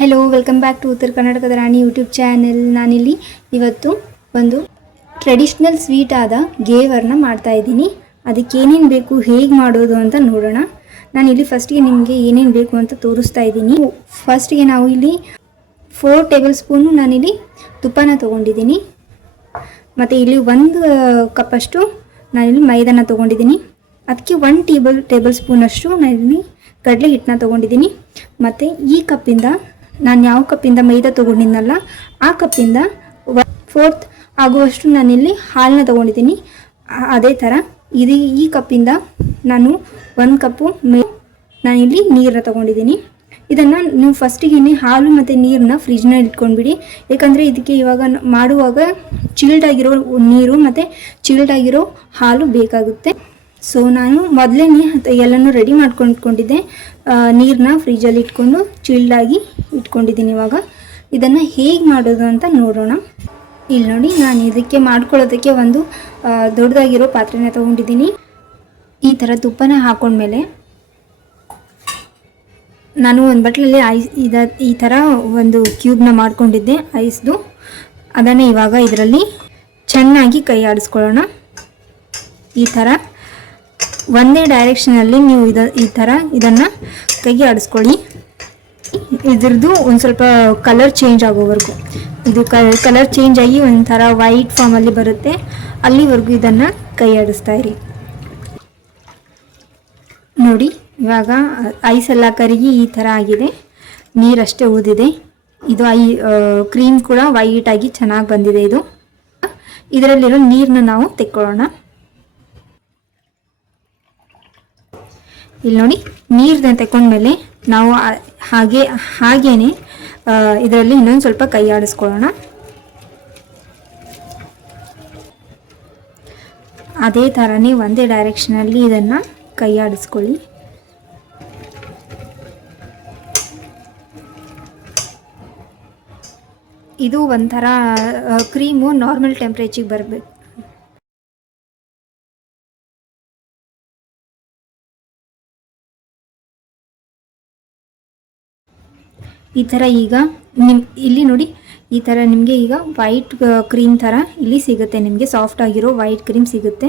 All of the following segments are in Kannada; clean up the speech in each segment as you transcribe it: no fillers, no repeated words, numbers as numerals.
ಹೆಲೋ, ವೆಲ್ಕಮ್ ಬ್ಯಾಕ್ ಟು ಉತ್ತರ ಕರ್ನಾಟಕದ ರಾಣಿ ಯೂಟ್ಯೂಬ್ ಚಾನೆಲ್. ನಾನಿಲ್ಲಿ ಇವತ್ತು ಒಂದು ಟ್ರೆಡಿಷ್ನಲ್ ಸ್ವೀಟ್ ಆದ ಗೇವರ್ನ ಮಾಡ್ತಾಯಿದ್ದೀನಿ. ಅದಕ್ಕೆ ಏನೇನು ಬೇಕು, ಹೇಗೆ ಮಾಡೋದು ಅಂತ ನೋಡೋಣ. ನಾನಿಲ್ಲಿ ಫಸ್ಟಿಗೆ ನಿಮಗೆ ಏನೇನು ಬೇಕು ಅಂತ ತೋರಿಸ್ತಾ ಇದ್ದೀನಿ. ಫಸ್ಟಿಗೆ ನಾವು ಇಲ್ಲಿ 4 ಟೇಬಲ್ ಸ್ಪೂನು ನಾನಿಲ್ಲಿ ತುಪ್ಪನ ತೊಗೊಂಡಿದ್ದೀನಿ. ಮತ್ತು ಇಲ್ಲಿ 1 ಕಪ್ಪಷ್ಟು ನಾನಿಲ್ಲಿ ಮೈದಾನ ತೊಗೊಂಡಿದ್ದೀನಿ. ಅದಕ್ಕೆ 1 ಟೇಬಲ್ ಸ್ಪೂನಷ್ಟು ನಾನಿಲ್ಲಿ ಕಡಲೆ ಹಿಟ್ಟನ್ನ ತೊಗೊಂಡಿದ್ದೀನಿ. ಮತ್ತು ಈ ಕಪ್ಪಿಂದ ನಾನು ಯಾವ ಕಪ್ಪಿಂದ ಮೈದಾ ತೊಗೊಂಡಿದ್ನಲ್ಲ ಆ ಕಪ್ಪಿಂದ 1/4 ಆಗುವಷ್ಟು ನಾನಿಲ್ಲಿ ಹಾಲನ್ನ ತೊಗೊಂಡಿದ್ದೀನಿ. ಅದೇ ಥರ ಈ ಕಪ್ಪಿಂದ ನಾನು 1 ಕಪ್ಪು ನಾನಿಲ್ಲಿ ನೀರನ್ನ ತೊಗೊಂಡಿದ್ದೀನಿ. ಇದನ್ನು ನೀವು ಫಸ್ಟಿಗೆ ಹಾಲು ಮತ್ತು ನೀರನ್ನ ಫ್ರಿಜ್ನಲ್ಲಿ ಇಟ್ಕೊಂಡ್ಬಿಡಿ. ಯಾಕಂದರೆ ಇದಕ್ಕೆ ಇವಾಗ ಮಾಡುವಾಗ ಚಿಲ್ಡಾಗಿರೋ ನೀರು ಮತ್ತು ಚಿಲ್ಡಾಗಿರೋ ಹಾಲು ಬೇಕಾಗುತ್ತೆ. ಸೊ ನಾನು ಮೊದಲೇ ಎಲ್ಲನೂ ರೆಡಿ ಮಾಡ್ಕೊಂಡಿದ್ದೆ. ನೀರನ್ನ ಫ್ರಿಜ್ಜಲ್ಲಿ ಇಟ್ಕೊಂಡು ಚಿಲ್ಡಾಗಿ ಇಟ್ಕೊಂಡಿದ್ದೀನಿ. ಇವಾಗ ಇದನ್ನು ಹೇಗೆ ಮಾಡೋದು ಅಂತ ನೋಡೋಣ. ಇಲ್ಲಿ ನೋಡಿ, ನಾನು ಇದಕ್ಕೆ ಮಾಡ್ಕೊಳ್ಳೋದಕ್ಕೆ ಒಂದು ದೊಡ್ಡದಾಗಿರೋ ಪಾತ್ರೆನ ತೊಗೊಂಡಿದ್ದೀನಿ. ಈ ಥರ ತುಪ್ಪನ ಹಾಕೊಂಡ್ಮೇಲೆ ನಾನು ಒಂದು ಬಟ್ಲಲ್ಲಿ ಈ ಥರ ಒಂದು ಕ್ಯೂಬ್ನ ಮಾಡ್ಕೊಂಡಿದ್ದೆ ಐಸ್ದು. ಅದನ್ನು ಇವಾಗ ಇದರಲ್ಲಿ ಚೆನ್ನಾಗಿ ಕೈ ಆಡಿಸ್ಕೊಳ್ಳೋಣ. ಈ ಥರ ಒಂದೇ ಡೈರೆಕ್ಷನಲ್ಲಿ ನೀವು ಈ ಥರ ಇದನ್ನು ಕೈಗೆ ಆಡಿಸ್ಕೊಳ್ಳಿ. ಇದ್ರದ್ದು ಒಂದು ಸ್ವಲ್ಪ ಕಲರ್ ಚೇಂಜ್ ಆಗೋವರೆಗೂ, ಇದು ಕಲರ್ ಚೇಂಜ್ ಆಗಿ ಒಂಥರ ವೈಟ್ ಫಾರ್ಮಲ್ಲಿ ಬರುತ್ತೆ, ಅಲ್ಲಿವರೆಗೂ ಇದನ್ನು ಕೈ ಆಡಿಸ್ತಾ ಇರಿ. ನೋಡಿ, ಇವಾಗ ಐಸ್ ಎಲ್ಲ ಕರಗಿ ಈ ಥರ ಆಗಿದೆ, ನೀರಷ್ಟೇ ಊದಿದೆ. ಇದು ಕ್ರೀಮ್ ಕೂಡ ವೈಟಾಗಿ ಚೆನ್ನಾಗಿ ಬಂದಿದೆ. ಇದರಲ್ಲಿರೋ ನೀರನ್ನ ನಾವು ತೆಕ್ಕೊಳ್ಳೋಣ. ಇಲ್ಲಿ ನೋಡಿ, ನೀರನ್ನ ತೆಕ್ಕೊಂಡ್ಮೇಲೆ ನಾವು ಹಾಗೇನೆ ಇದರಲ್ಲಿ ಇನ್ನೊಂದು ಸ್ವಲ್ಪ ಕೈ ಆಡಿಸ್ಕೊಳ್ಳೋಣ. ಅದೇ ಥರನೇ ಒಂದೇ ಡೈರೆಕ್ಷನಲ್ಲಿ ಇದನ್ನು ಕೈ ಆಡಿಸ್ಕೊಳ್ಳಿ. ಇದು ಒಂಥರ ಕ್ರೀಮು ನಾರ್ಮಲ್ ಟೆಂಪ್ರೇಚರ್ಗೆ ಬರಬೇಕು. ಈ ಥರ ಈಗ ಇಲ್ಲಿ ನೋಡಿ, ಈ ಥರ ನಿಮಗೆ ಈಗ ವೈಟ್ ಕ್ರೀಮ್ ಥರ ಇಲ್ಲಿ ಸಿಗುತ್ತೆ. ನಿಮಗೆ ಸಾಫ್ಟ್ ಆಗಿರೋ ವೈಟ್ ಕ್ರೀಮ್ ಸಿಗುತ್ತೆ.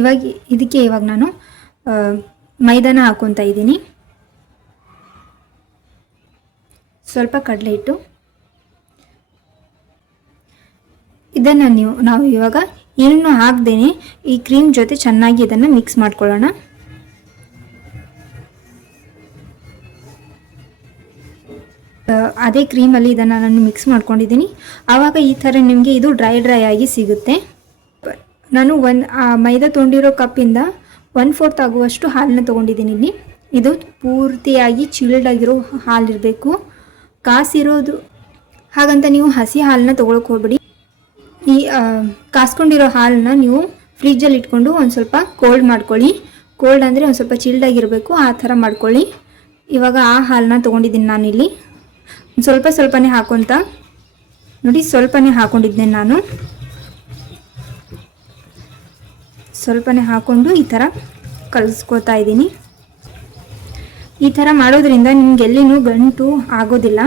ಇವಾಗ ನಾನು ಮೈದಾನ ಹಾಕ್ಕೊತಾ ಇದ್ದೀನಿ. ಸ್ವಲ್ಪ ಕಡಲೆ ಹಿಟ್ಟು. ಇದನ್ನು ನಾವು ಇವಾಗ ಏನೂ ಹಾಕ್ದೇನೆ ಈ ಕ್ರೀಮ್ ಜೊತೆ ಚೆನ್ನಾಗಿ ಇದನ್ನು ಮಿಕ್ಸ್ ಮಾಡ್ಕೊಳ್ಳೋಣ. ಅದೇ ಕ್ರೀಮಲ್ಲಿ ಇದನ್ನು ನಾನು ಮಿಕ್ಸ್ ಮಾಡ್ಕೊಂಡಿದ್ದೀನಿ. ಆವಾಗ ಈ ಥರ ನಿಮಗೆ ಇದು ಡ್ರೈ ಆಗಿ ಸಿಗುತ್ತೆ. ನಾನು ಮೈದಾ ತೊಗೊಂಡಿರೋ ಕಪ್ಪಿಂದ 1/4 ಆಗುವಷ್ಟು ಹಾಲನ್ನ ತೊಗೊಂಡಿದ್ದೀನಿ. ಇಲ್ಲಿ ಇದು ಪೂರ್ತಿಯಾಗಿ ಚಿಲ್ಡಾಗಿರೋ ಹಾಲಿರಬೇಕು, ಕಾಸಿರೋದು. ಹಾಗಂತ ನೀವು ಹಸಿ ಹಾಲನ್ನ ತೊಗೊಳಕ್ಕೆ ಹೋಗ್ಬಿಡಿ. ಈ ಕಾಸ್ಕೊಂಡಿರೋ ಹಾಲನ್ನ ನೀವು ಫ್ರಿಜ್ಜಲ್ಲಿ ಇಟ್ಕೊಂಡು ಒಂದು ಸ್ವಲ್ಪ ಕೋಲ್ಡ್ ಮಾಡ್ಕೊಳ್ಳಿ. ಕೋಲ್ಡ್ ಅಂದರೆ ಒಂದು ಸ್ವಲ್ಪ ಚಿಲ್ಡಾಗಿರಬೇಕು, ಆ ಥರ ಮಾಡ್ಕೊಳ್ಳಿ. ಇವಾಗ ಆ ಹಾಲನ್ನ ತೊಗೊಂಡಿದ್ದೀನಿ ನಾನಿಲ್ಲಿ. ಸ್ವಲ್ಪನೇ ಹಾಕೊತ ನೋಡಿ, ಸ್ವಲ್ಪನೇ ಹಾಕೊಂಡಿದ್ದೆ ನಾನು. ಸ್ವಲ್ಪನೇ ಹಾಕ್ಕೊಂಡು ಈ ಥರ ಕಲಿಸ್ಕೊತಾ ಇದ್ದೀನಿ. ಈ ಥರ ಮಾಡೋದ್ರಿಂದ ನಿಮ್ಗೆ ಎಲ್ಲಿನೂ ಗಂಟು ಆಗೋದಿಲ್ಲ.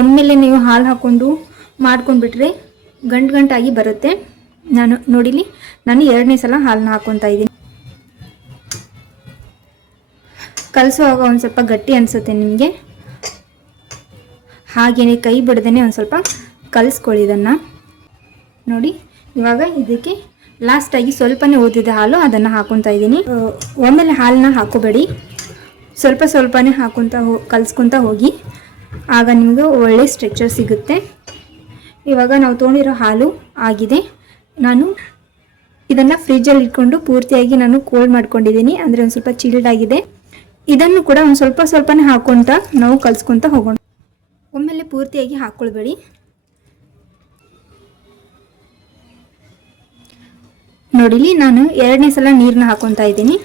ಒಮ್ಮೆಲೆ ನೀವು ಹಾಲು ಹಾಕ್ಕೊಂಡು ಮಾಡ್ಕೊಂಡ್ಬಿಟ್ರೆ ಗಂಟಾಗಿ ಬರುತ್ತೆ. ನೋಡಿಲಿ, ನಾನು 2ನೇ ಸಲ ಹಾಲನ್ನ ಹಾಕ್ಕೊತಾ ಇದ್ದೀನಿ. ಕಲಿಸುವಾಗ ಒಂದು ಸ್ವಲ್ಪ ಗಟ್ಟಿ ಅನಿಸುತ್ತೆ ನಿಮಗೆ. ಹಾಗೆಯೇ ಕೈ ಬಿಡದೇನೆ ಒಂದು ಸ್ವಲ್ಪ ಕಲಿಸ್ಕೊಳ್ಳಿ ಇದನ್ನು. ನೋಡಿ, ಇವಾಗ ಇದಕ್ಕೆ ಲಾಸ್ಟಾಗಿ ಸ್ವಲ್ಪನೇ ಓದಿದೆ ಹಾಲು, ಅದನ್ನು ಹಾಕ್ಕೊತಾ ಇದ್ದೀನಿ. ಒಮ್ಮೆಲೆ ಹಾಲನ್ನ ಹಾಕೋಬೇಡಿ, ಸ್ವಲ್ಪನೇ ಕಲಿಸ್ಕೊತಾ ಹೋಗಿ. ಆಗ ನಿಮಗೆ ಒಳ್ಳೆ ಸ್ಟ್ರೆಕ್ಚರ್ ಸಿಗುತ್ತೆ. ಇವಾಗ ನಾವು ತೊಗೊಂಡಿರೋ ಹಾಲು ಆಗಿದೆ. ನಾನು ಇದನ್ನು ಫ್ರಿಜ್ಜಲ್ಲಿ ಇಟ್ಕೊಂಡು ಪೂರ್ತಿಯಾಗಿ ನಾನು ಕೋಲ್ಡ್ ಮಾಡ್ಕೊಂಡಿದ್ದೀನಿ, ಅಂದರೆ ಒಂದು ಸ್ವಲ್ಪ ಚಿಲ್ಡ್ ಆಗಿದೆ. ಇದನ್ನು ಕೂಡ ಒಂದು ಸ್ವಲ್ಪನೇ ಹಾಕ್ಕೊತ ನಾವು ಕಲಿಸ್ಕೊತಾ ಹೋಗೋಣ. ಒಮ್ಮೆಲೆ ಪೂರ್ತಿಯಾಗಿ ಹಾಕ್ಕೊಳ್ಬೇಡಿ. ನೋಡಿಲಿ, ನಾನು 2ನೇ ಸಲ ನೀರನ್ನ ಹಾಕ್ಕೊತಾ ಇದ್ದೀನಿ.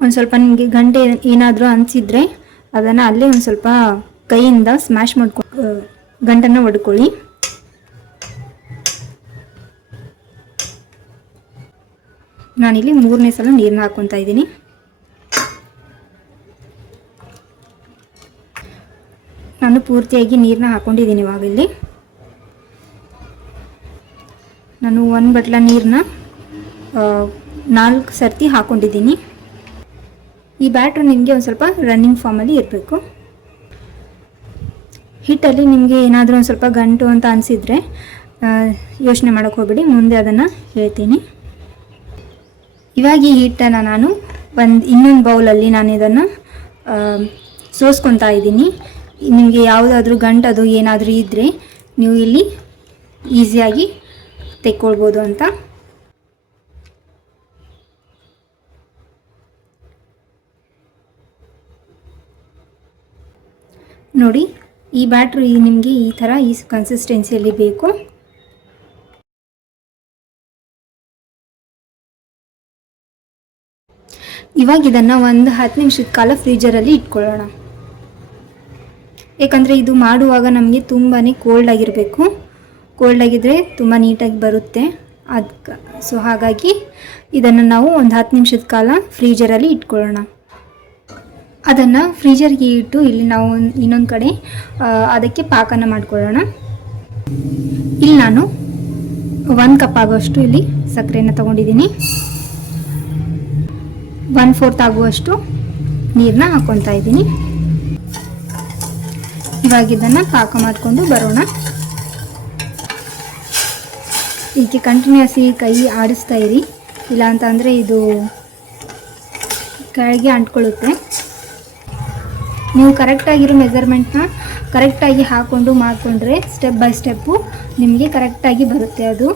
ಒಂದು ಸ್ವಲ್ಪ ನಿಮಗೆ ಗಂಟೆ ಏನಾದರೂ ಅನಿಸಿದರೆ ಅದನ್ನು ಅಲ್ಲೇ ಒಂದು ಸ್ವಲ್ಪ ಕೈಯಿಂದ ಸ್ಮ್ಯಾಶ್ ಮಾಡ್ಕೊಂಡು ಗಂಟನ್ನು ಹೊಡ್ಕೊಳ್ಳಿ. ನಾನಿಲ್ಲಿ 3ನೇ ಸಲ ನೀರನ್ನ ಹಾಕ್ಕೊತಾ ಇದ್ದೀನಿ. ನಾನು ಪೂರ್ತಿಯಾಗಿ ನೀರನ್ನ ಹಾಕ್ಕೊಂಡಿದ್ದೀನಿ. ಇವಾಗ ಇಲ್ಲಿ ನಾನು 1 ಬಟ್ಲ ನೀರನ್ನ 4 ಸರ್ತಿ ಹಾಕ್ಕೊಂಡಿದ್ದೀನಿ. ಈ ಬ್ಯಾಟ್ರ್ ನಿಮಗೆ ಒಂದು ಸ್ವಲ್ಪ ರನ್ನಿಂಗ್ ಫಾರ್ಮಲ್ಲಿ ಇರಬೇಕು. ಹಿಟ್ಟಲ್ಲಿ ನಿಮಗೆ ಏನಾದರೂ ಒಂದು ಸ್ವಲ್ಪ ಗಂಟು ಅಂತ ಅನಿಸಿದರೆ ಯೋಚನೆ ಮಾಡೋಕ್ಕೆ ಹೋಗಬೇಡಿ, ಮುಂದೆ ಅದನ್ನು ಹೇಳ್ತೀನಿ. ಇವಾಗ ಈ ಹಿಟ್ಟನ್ನು ನಾನು ಇನ್ನೊಂದು ಬೌಲಲ್ಲಿ ನಾನು ಇದನ್ನು ಸೋಸ್ಕೊತಾ ಇದ್ದೀನಿ. ನಿಮಗೆ ಯಾವುದಾದ್ರೂ ಗಂಟದು ಏನಾದರೂ ಇದ್ದರೆ ನೀವು ಇಲ್ಲಿ ಈಸಿಯಾಗಿ ತೆಕ್ಕೊಳ್ಬೋದು ಅಂತ. ನೋಡಿ, ಈ ಬ್ಯಾಟ್ರು ನಿಮಗೆ ಈ ಥರ ಈ ಕನ್ಸಿಸ್ಟೆನ್ಸಿಯಲ್ಲಿ ಬೇಕು. ಇವಾಗ ಇದನ್ನು ಒಂದು 10 ನಿಮಿಷದ ಕಾಲ ಫ್ರೀಜರಲ್ಲಿ ಇಟ್ಕೊಳ್ಳೋಣ. ಏಕೆಂದರೆ ಇದು ಮಾಡುವಾಗ ನಮಗೆ ತುಂಬಾ ಕೋಲ್ಡ್ ಆಗಿರಬೇಕು. ಕೋಲ್ಡ್ ಆಗಿದ್ದರೆ ತುಂಬ ನೀಟಾಗಿ ಬರುತ್ತೆ. ಅದಕ್ಕೆ ಸೊ ಹಾಗಾಗಿ ಇದನ್ನು ನಾವು ಒಂದು 10 ನಿಮಿಷದ ಕಾಲ ಫ್ರೀಜರಲ್ಲಿ ಇಟ್ಕೊಳ್ಳೋಣ. ಅದನ್ನು ಫ್ರೀಜರ್ಗೆ ಇಟ್ಟು ಇಲ್ಲಿ ನಾವು ಇನ್ನೊಂದು ಕಡೆ ಅದಕ್ಕೆ ಪಾಕನ ಮಾಡ್ಕೊಳ್ಳೋಣ. ಇಲ್ಲಿ ನಾನು 1 ಕಪ್ ಆಗುವಷ್ಟು ಇಲ್ಲಿ ಸಕ್ಕರೆಯನ್ನು ತಗೊಂಡಿದ್ದೀನಿ. 1/4 ಆಗುವಷ್ಟು ನೀರನ್ನ ಹಾಕ್ಕೊತಾ ಇದ್ದೀನಿ. ಇವಾಗ ಇದನ್ನು ಪಾಕ ಮಾಡಿಕೊಂಡು ಬರೋಣ. ಇದಕ್ಕೆ ಕಂಟಿನ್ಯೂಸ್ ಕೈ ಆಡಿಸ್ತಾ ಇರಿ, ಇಲ್ಲ ಅಂತ ಅಂದರೆ ಇದು ಕೆಳಗೆ ಅಂಟ್ಕೊಳ್ಳುತ್ತೆ. ನೀವು ಕರೆಕ್ಟಾಗಿರೋ ಮೆಜರ್ಮೆಂಟ್ನ ಕರೆಕ್ಟಾಗಿ ಹಾಕ್ಕೊಂಡು ಮಾಡಿಕೊಂಡ್ರೆ ಸ್ಟೆಪ್ ಬೈ ಸ್ಟೆಪ್ಪು ನಿಮಗೆ ಕರೆಕ್ಟಾಗಿ ಬರುತ್ತೆ. ಅದು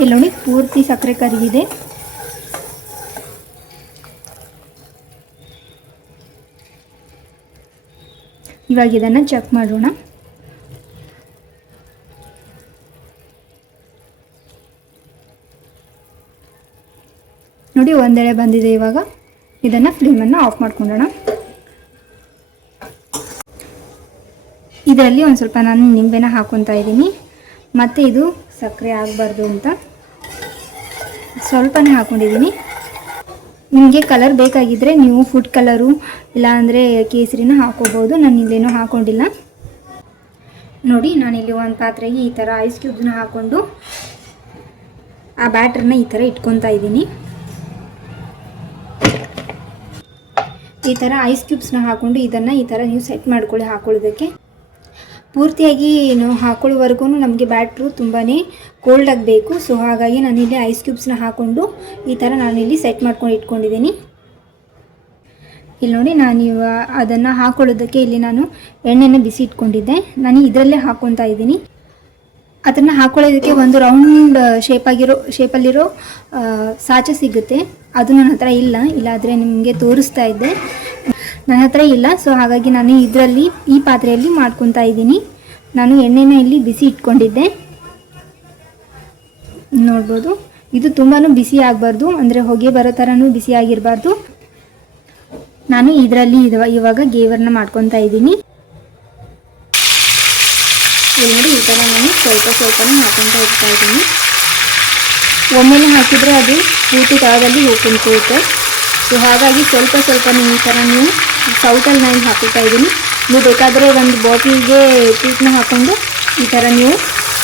ಇಲ್ಲಿ ನೋಡಿ, ಪೂರ್ತಿ ಸಕ್ಕರೆ ಕರಗಿದೆ. ಇವಾಗ ಇದನ್ನು ಚೆಕ್ ಮಾಡೋಣ. ನೋಡಿ, ಒಂದೆಳೆ ಬಂದಿದೆ. ಇವಾಗ ಇದನ್ನು ಫ್ಲೇಮನ್ನು ಆಫ್ ಮಾಡ್ಕೊಳ್ಳೋಣ. ಇದರಲ್ಲಿ ಒಂದು ಸ್ವಲ್ಪ ನಾನು ನಿಂಬೆನ ಹಾಕ್ಕೊತಾ ಇದ್ದೀನಿ. ಮತ್ತು ಇದು ಸಕ್ಕರೆ ಆಗಬಾರ್ದು ಅಂತ ಸ್ವಲ್ಪನೇ ಹಾಕ್ಕೊಂಡಿದ್ದೀನಿ. ನಿಮಗೆ ಕಲರ್ ಬೇಕಾಗಿದ್ದರೆ ನೀವು ಫುಡ್ ಕಲರು ಇಲ್ಲಾಂದರೆ ಕೇಸರಿನ ಹಾಕೋಬೋದು. ನಾನು ಇಲ್ಲೇನೂ ಹಾಕ್ಕೊಂಡಿಲ್ಲ. ನೋಡಿ, ನಾನಿಲ್ಲಿ ಒಂದು ಪಾತ್ರೆಗೆ ಈ ಥರ ಐಸ್ ಕ್ಯೂಬ್ನ ಹಾಕ್ಕೊಂಡು ಆ ಬ್ಯಾಟ್ರನ್ನ ಈ ಥರ ಇಟ್ಕೊತಾ ಇದ್ದೀನಿ. ಈ ಥರ ಐಸ್ ಕ್ಯೂಬ್ಸ್ನ ಹಾಕ್ಕೊಂಡು ಇದನ್ನು ಈ ಥರ ನೀವು ಸೆಟ್ ಮಾಡ್ಕೊಳ್ಳಿ. ಹಾಕೊಳ್ಳೋದಕ್ಕೆ ಪೂರ್ತಿಯಾಗಿ ನಾವು ಹಾಕೊಳ್ಳೋವರೆಗೂ ನಮಗೆ ಬ್ಯಾಟ್ರು ತುಂಬಾ ಕೋಲ್ಡ್ ಆಗಬೇಕು. ಸೊ ಹಾಗಾಗಿ ನಾನಿಲ್ಲಿ ಐಸ್ ಕ್ಯೂಬ್ಸ್ನ ಹಾಕ್ಕೊಂಡು ಈ ಥರ ನಾನಿಲ್ಲಿ ಸೆಟ್ ಮಾಡ್ಕೊಂಡು ಇಟ್ಕೊಂಡಿದ್ದೀನಿ. ಇಲ್ಲಿ ನೋಡಿ, ನಾನು ಅದನ್ನು ಹಾಕೊಳ್ಳೋದಕ್ಕೆ ಇಲ್ಲಿ ನಾನು ಎಣ್ಣೆನ ಬಿಸಿ ಇಟ್ಕೊಂಡಿದ್ದೆ. ನಾನು ಇದರಲ್ಲೇ ಹಾಕ್ಕೊತಾ ಇದ್ದೀನಿ. ಅದನ್ನು ಹಾಕೊಳ್ಳೋದಕ್ಕೆ ಒಂದು ರೌಂಡ್ ಶೇಪಲ್ಲಿರೋ ಸಾಚೆ ಸಿಗುತ್ತೆ. ಅದು ನನ್ನ ಹತ್ರ ಇಲ್ಲಾದರೆ ನಿಮಗೆ ತೋರಿಸ್ತಾ ಇದ್ದೆ. ನನ್ನ ಹತ್ರ ಇಲ್ಲ. ಸೊ ಹಾಗಾಗಿ ನಾನು ಇದರಲ್ಲಿ ಈ ಪಾತ್ರೆಯಲ್ಲಿ ಮಾಡ್ಕೊತಾ ಇದ್ದೀನಿ. ನಾನು ಎಣ್ಣೆನ ಇಲ್ಲಿ ಬಿಸಿ ಇಟ್ಕೊಂಡಿದ್ದೆ. ನೋಡ್ಬೋದು, ಇದು ತುಂಬಾ ಬಿಸಿ ಆಗಬಾರ್ದು, ಅಂದರೆ ಹೊಗೆ ಬರೋ ಥರನೂ ಬಿಸಿ ಆಗಿರಬಾರ್ದು. ನಾನು ಇದರಲ್ಲಿ ಇವಾಗ ಗೇವರ್ನ ಮಾಡ್ಕೊತಾ ಇದ್ದೀನಿ. ಇಲ್ಲಿ ನೋಡಿ, ಈ ಥರ ನಾನು ಸ್ವಲ್ಪನೇ ಹಾಕ್ಕೊತಾ ಇರ್ತಾ ಇದ್ದೀನಿ. ಒಮ್ಮೆಲೆ ಹಾಕಿದರೆ ಅದು ಪೂರ್ತಿ ತಳದಲ್ಲಿ ಹೋಗ್ಕೊಂಡ್ಕೊಳ್ಳುತ್ತೆ. ಸೊ ಹಾಗಾಗಿ ಸ್ವಲ್ಪನೇ ಈ ಥರ ನೀವು ಸೌಟಲ್ಲಿ ನಾನು ಹಾಕ್ಕೊತಾ ಇದ್ದೀನಿ. ನೀವು ಬೇಕಾದರೆ ಒಂದು ಬಾಟ್ಲಿಗೆ ಸ್ವೀಟ್ನ ಹಾಕ್ಕೊಂಡು ಈ ಥರ ನೀವು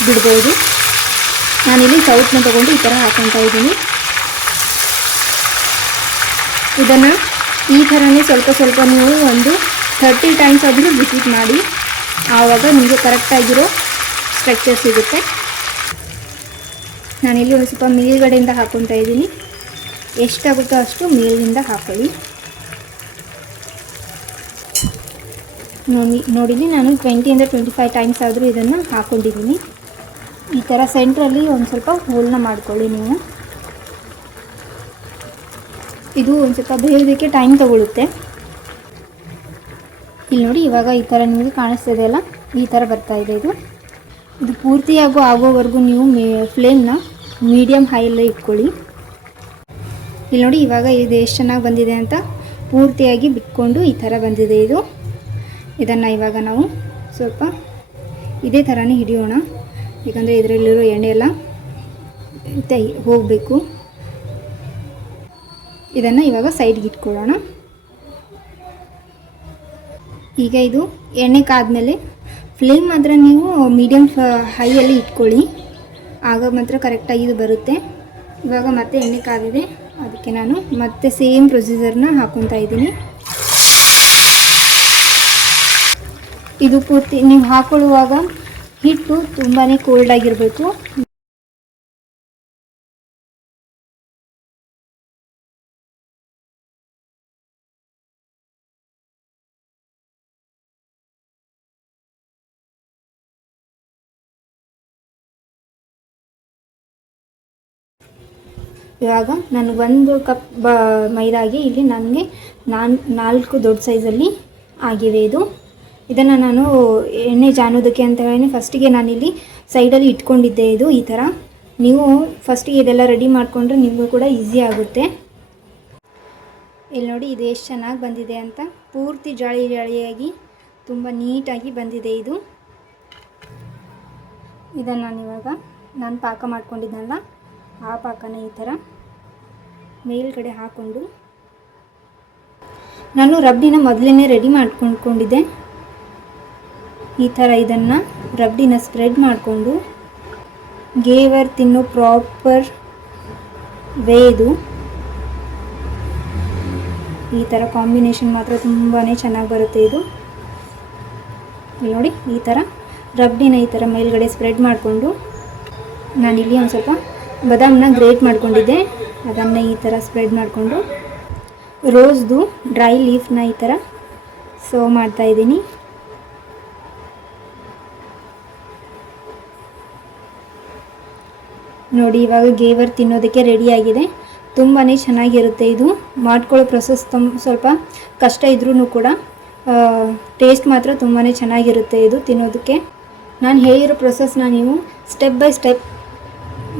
ಬಿಡ್ಬೋದು. ನಾನಿಲ್ಲಿ ಸೌಟ್ನ ತೊಗೊಂಡು ಈ ಥರ ಹಾಕ್ಕೊತಾ ಇದ್ದೀನಿ. ಇದನ್ನು ಈ ಥರನೇ ಸ್ವಲ್ಪ ನೀವು ಒಂದು 30 ಟೈಮ್ಸ್ ಆದರೂ ವಿಸಿಟ್ ಮಾಡಿ. ಆವಾಗ ನಿಮಗೆ ಕರೆಕ್ಟಾಗಿರೋ ಸ್ಟ್ರಕ್ಚರ್ ಸಿಗುತ್ತೆ. ನಾನಿಲ್ಲಿ ಒಂದು ಸ್ವಲ್ಪ ಮೇಲ್ಗಡೆಯಿಂದ ಹಾಕ್ಕೊತಾ ಇದ್ದೀನಿ. ಎಷ್ಟಾಗುತ್ತೋ ಅಷ್ಟು ಮೇಲಿಂದ ಹಾಕೊಳ್ಳಿ. ನೋಡಿಲಿ, ನಾನು 20 to 25 ಟೈಮ್ಸ್ ಆದರೂ ಇದನ್ನು ಹಾಕ್ಕೊಂಡಿದ್ದೀನಿ. ಈ ಥರ ಸೆಂಟ್ರಲ್ಲಿ ಒಂದು ಸ್ವಲ್ಪ ಹೋಲ್ನ ಮಾಡ್ಕೊಳ್ಳಿ ನೀವು. ಇದು ಒಂದು ಸ್ವಲ್ಪ ಬೇಯೋದಕ್ಕೆ ಟೈಮ್ ತಗೊಳ್ಳುತ್ತೆ. ಇಲ್ಲಿ ನೋಡಿ, ಇವಾಗ ಈ ಥರ ನಿಮಗೆ ಕಾಣಿಸ್ತಿದೆ ಅಲ್ಲ, ಈ ಥರ ಬರ್ತಾ ಇದೆ. ಇದು ಆಗೋವರೆಗೂ ನೀವು ಫ್ಲೇಮ್ನ ಮೀಡಿಯಮ್ ಹೈಯಲ್ಲೇ ಇಟ್ಕೊಳ್ಳಿ. ಇಲ್ಲಿ ನೋಡಿ, ಇವಾಗ ಇದು ಎಷ್ಟು ಚೆನ್ನಾಗಿ ಬಂದಿದೆ ಅಂತ ಪೂರ್ತಿಯಾಗಿ ಬಿಟ್ಕೊಂಡು ಈ ಥರ ಬಂದಿದೆ. ಇದು ಇದನ್ನು ಇವಾಗ ನಾವು ಸ್ವಲ್ಪ ಇದೇ ಥರನೇ ಹಿಡಿಯೋಣ, ಏಕೆಂದರೆ ಇದರಲ್ಲಿರೋ ಎಣ್ಣೆ ಎಲ್ಲ ಹೋಗಬೇಕು. ಇದನ್ನು ಇವಾಗ ಸೈಡ್ಗೆ ಇಟ್ಕೊಳ್ಳೋಣ. ಈಗ ಇದು ಎಣ್ಣೆ ಕಾದ್ಮೇಲೆ ಫ್ಲೇಮ್ ಮಾತ್ರ ನೀವು ಮೀಡಿಯಮ್ ಹೈಯಲ್ಲಿ ಇಟ್ಕೊಳ್ಳಿ, ಆಗ ಮಾತ್ರ ಕರೆಕ್ಟಾಗಿ ಇದು ಬರುತ್ತೆ. ಇವಾಗ ಮತ್ತೆ ಎಣ್ಣೆ ಕಾದಿದೆ, ಅದಕ್ಕೆ ನಾನು ಮತ್ತೆ ಸೇಮ್ ಪ್ರೊಸೀಜರ್ನ ಹಾಕ್ಕೊತಾ ಇದ್ದೀನಿ. ಇದು ಪೂರ್ತಿ ನೀವು ಹಾಕೊಳ್ಳುವಾಗ ಹಿಟ್ಟು ತುಂಬಾ ಕೋಲ್ಡ್ ಆಗಿರಬೇಕು. ಇವಾಗ ನಾನು 1 ಕಪ್ ಮೈದಾಗೆ ಇಲ್ಲಿ ನನಗೆ 4 ದೊಡ್ಡ ಸೈಜಲ್ಲಿ ಆಗಿವೆ. ಇದನ್ನು ನಾನು ಎಣ್ಣೆ ಜಾನೋದಕ್ಕೆ ಅಂತ ಹೇಳಿ ಫಸ್ಟಿಗೆ ನಾನಿಲ್ಲಿ ಸೈಡಲ್ಲಿ ಇಟ್ಕೊಂಡಿದ್ದೆ. ಇದು ಈ ಥರ ನೀವು ಫಸ್ಟಿಗೆ ಇದೆಲ್ಲ ರೆಡಿ ಮಾಡಿಕೊಂಡ್ರೆ ನಿಮಗೂ ಕೂಡ ಈಸಿ ಆಗುತ್ತೆ. ಇಲ್ಲಿ ನೋಡಿ ಇದು ಎಷ್ಟು ಚೆನ್ನಾಗಿ ಬಂದಿದೆ ಅಂತ, ಪೂರ್ತಿ ಜಾಳಿ ಜಾಳಿಯಾಗಿ ತುಂಬ ನೀಟಾಗಿ ಬಂದಿದೆ ಇದು. ಇದನ್ನು ನಾನು ಪಾಕ ಮಾಡ್ಕೊಂಡಿದ್ದೆನಲ್ಲ ಆ ಪಾಕನ ಈ ಥರ ಮೇಲ್ಗಡೆ ಹಾಕ್ಕೊಂಡು, ನಾನು ರಬ್ಡಿನ ಮೊದಲೇ ರೆಡಿ ಮಾಡ್ಕೊಂಡಿದ್ದೆ. ಈ ಥರ ಇದನ್ನು ರಬ್ಡಿನ ಸ್ಪ್ರೆಡ್ ಮಾಡಿಕೊಂಡು ಗೇವರ್ ತಿನ್ನೋ ಪ್ರಾಪರ್ ವೇ ಇದು. ಈ ಥರ ಕಾಂಬಿನೇಷನ್ ಮಾತ್ರ ತುಂಬಾ ಚೆನ್ನಾಗಿ ಬರುತ್ತೆ ಇದು. ನೋಡಿ ಈ ಥರ ರಬ್ಡಿನ ಈ ಥರ ಮೇಲ್ಗಡೆ ಸ್ಪ್ರೆಡ್ ಮಾಡಿಕೊಂಡು, ನಾನಿಲ್ಲಿ ಒಂದು ಸ್ವಲ್ಪ ಬಾದಾಮನ್ನ ಗ್ರೇಟ್ ಮಾಡ್ಕೊಂಡಿದ್ದೆ, ಅದನ್ನು ಈ ಥರ ಸ್ಪ್ರೆಡ್ ಮಾಡಿಕೊಂಡು ರೋಸ್ದು ಡ್ರೈ ಲೀಫ್ನ ಈ ಥರ ಸರ್ವ್ ಮಾಡ್ತಾಯಿದ್ದೀನಿ. ನೋಡಿ ಇವಾಗ ಗೇವರ್ ತಿನ್ನೋದಕ್ಕೆ ರೆಡಿಯಾಗಿದೆ. ತುಂಬಾ ಚೆನ್ನಾಗಿರುತ್ತೆ ಇದು. ಮಾಡ್ಕೊಳ್ಳೋ ಪ್ರೊಸೆಸ್ ಸ್ವಲ್ಪ ಕಷ್ಟ ಇದ್ರೂ ಕೂಡ ಟೇಸ್ಟ್ ಮಾತ್ರ ತುಂಬಾ ಚೆನ್ನಾಗಿರುತ್ತೆ ಇದು ತಿನ್ನೋದಕ್ಕೆ. ನಾನು ಹೇಳಿರೋ ಪ್ರೊಸೆಸ್ನ ನೀವು ಸ್ಟೆಪ್ ಬೈ ಸ್ಟೆಪ್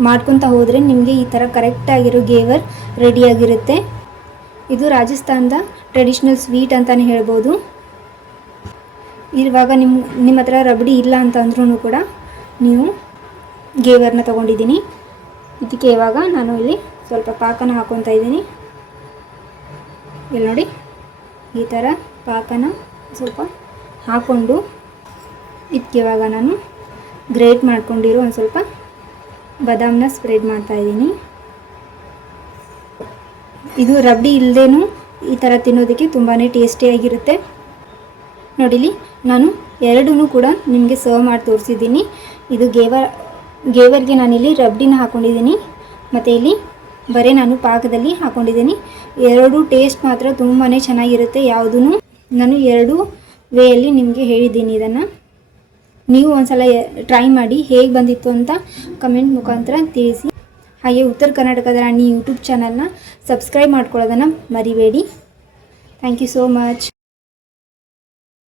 ಮಾಡ್ಕೊತಾ ಹೋದರೆ ನಿಮಗೆ ಈ ಥರ ಕರೆಕ್ಟಾಗಿರೋ ಗೇವರ್ ರೆಡಿಯಾಗಿರುತ್ತೆ. ಇದು ರಾಜಸ್ಥಾನದ ಟ್ರೆಡಿಷ್ನಲ್ ಸ್ವೀಟ್ ಅಂತಲೇ ಹೇಳ್ಬೋದು. ಇವಾಗ ನಿಮ್ಮ ಹತ್ರ ರಬಡಿ ಇಲ್ಲ ಅಂತ ಅಂದ್ರೂ ಕೂಡ ನೀವು ಗೇವರ್ನ ತೊಗೊಂಡಿದ್ದೀನಿ. ಇದಕ್ಕೆ ಇವಾಗ ನಾನು ಇಲ್ಲಿ ಸ್ವಲ್ಪ ಪಾಕನ ಹಾಕ್ಕೊತಾ ಇದ್ದೀನಿ. ಇಲ್ಲಿ ನೋಡಿ ಈ ಥರ ಪಾಕನ ಸ್ವಲ್ಪ ಹಾಕ್ಕೊಂಡು ಇದಕ್ಕೆ ಇವಾಗ ನಾನು ಗ್ರೇಟ್ ಮಾಡ್ಕೊಂಡಿರೋ ಒಂದು ಸ್ವಲ್ಪ ಬಾದಾಮನ್ನ ಸ್ಪ್ರೆಡ್ ಮಾಡ್ತಾಯಿದ್ದೀನಿ. ಇದು ರಬಡಿ ಇಲ್ಲದೇನೂ ಈ ಥರ ತಿನ್ನೋದಕ್ಕೆ ತುಂಬಾ ಟೇಸ್ಟಿಯಾಗಿರುತ್ತೆ. ನೋಡಿಲಿ ನಾನು ಎರಡೂ ಕೂಡ ನಿಮಗೆ ಸರ್ವ್ ಮಾಡಿ ತೋರಿಸಿದ್ದೀನಿ. ಇದು ಗೇವರ್ಗೆ ನಾನಿಲ್ಲಿ ರಬ್ಡಿನ ಹಾಕ್ಕೊಂಡಿದ್ದೀನಿ ಮತ್ತು ಇಲ್ಲಿ ಬರೀ ನಾನು ಪಾಕದಲ್ಲಿ ಹಾಕ್ಕೊಂಡಿದ್ದೀನಿ. ಎರಡೂ ಟೇಸ್ಟ್ ಮಾತ್ರ ತುಂಬಾ ಚೆನ್ನಾಗಿರುತ್ತೆ. ಯಾವುದೂ ನಾನು 2 ವೇಯಲ್ಲಿ ನಿಮಗೆ ಹೇಳಿದ್ದೀನಿ. ಇದನ್ನು ನೀವು ಒಂದ್ಸಲ ಟ್ರೈ ಮಾಡಿ ಹೇಗೆ ಬಂದಿತ್ತು ಅಂತ ಕಮೆಂಟ್ ಮುಖಾಂತರ ತಿಳಿಸಿ. ಹಾಗೆ ಉತ್ತರ ಕರ್ನಾಟಕದ ರಾಣಿ ಯೂಟ್ಯೂಬ್ ಚಾನಲ್ನ ಸಬ್ಸ್ಕ್ರೈಬ್ ಮಾಡ್ಕೊಳ್ಳೋದನ್ನು ಮರಿಬೇಡಿ. Thank you so much.